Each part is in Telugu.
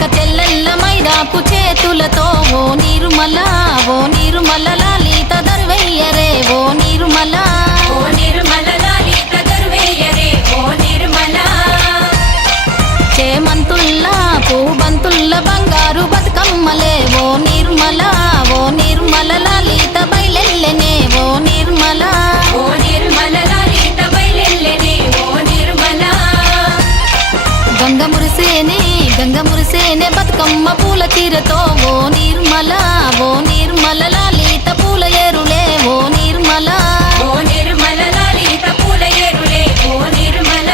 అక్క చెల్లెల్ల మైదాకు చేతులతో ఓ నీరుమల లాలిత దర్వయ్యరే ఓ నీరుమల లాలిత దర్వయ్యరే ఓ నిర్మల చేమంతుల్లా పూబంతుల్ల బంగారు బతుకమ్మలే ఓ నిర్మల లాలిత బయలెల్లెనే ఓ నిర్మల లాలిత బయలెల్లెనే ఓ నిర్మల గంగ మురిసేనే బతుకమ్మ పూల చీరతో ఓ నిర్మల లాలిత పూల ఏరులే ఓ నిర్మల లాలిత పూల ఏరులే ఓ నిర్మల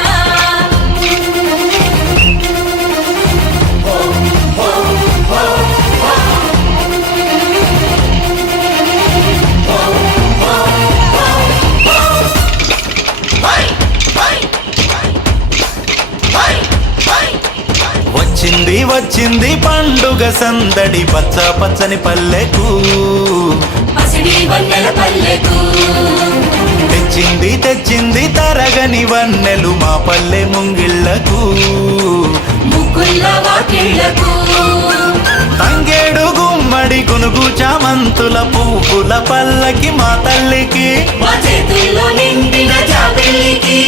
వచ్చింది పండుగ సందడి పచ్చ పచ్చని పల్లెకు పసిడి వన్నెల పల్లెకు తెచ్చింది తరగని వన్నెలు మా పల్లె ముంగిళ్లకు ముగ్గుల్ల వాకిళ్లకు తంగేడు గుమ్మడి గునుగు చామంతుల పువ్వుల పల్లకి మా తల్లికి మా చేతుల్లో నిండిన జాబిల్లికి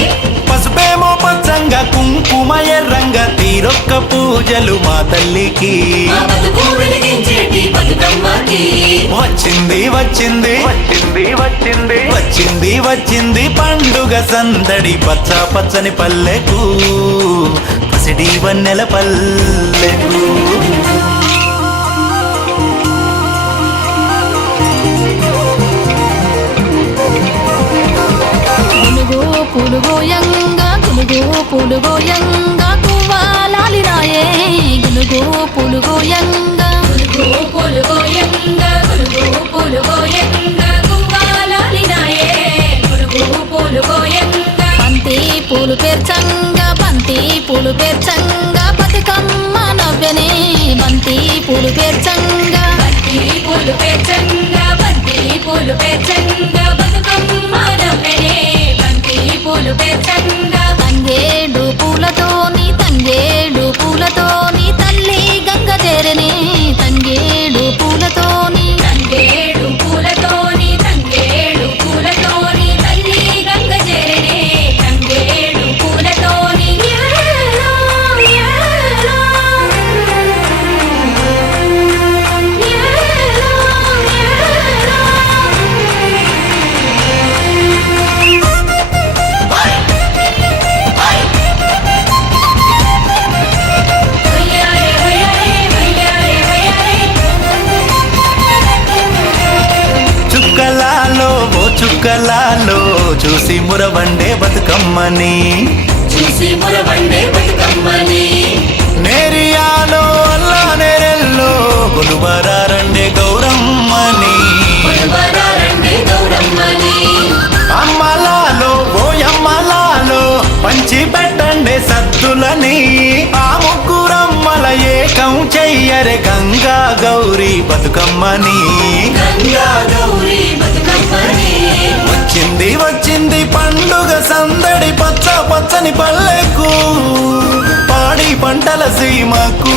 పసుపేమో పచ్చంగా కుంకుమ ఎర్రంగా తీరొక్క పూజలు మా తల్లికి మా బతుకు వెలిగించేటి బతుకమ్మకి వచ్చింది పండుగ సందడి పచ్చ పచ్చని పల్లెకు పసిడి వన్నెల పల్లెకు పులుగోయంగా కువ్వాలాలిరాయే గునుగు పులుగోయంగా పులుగోయంగా గువ్వాలాలినాయే పులుగోయంగా బంతి పూలు పేర్చంగా బతుకమ్మ నవ్వెనే బంతి పూలు పేర్చంగా బతుకమ్మ నవ్వెనే బంతి పూలు పేర్చంగా తంగేడు పూలతోని తల్లి గంగ చేరనే తంగేడు పూలతోని తల్లి గంగ చేరనే తంగేడు పూలతోని చుక్కలాలో చూసి మురవండే బతుకమ్మని నేరియాలో అల్లా నేరెల్లో కొలువరారండే గౌరమ్మని అమ్మలాలో ఓయమ్మలాలో పంచి పెట్టండే సద్దులని ఆ ముగ్గురమ్మల ఏకం చెయ్యరే గంగా గౌరీ బతుకమ్మని వచ్చింది పండుగ సందడి పచ్చ పచ్చని పల్లెకు పాడి పంటల సీమకు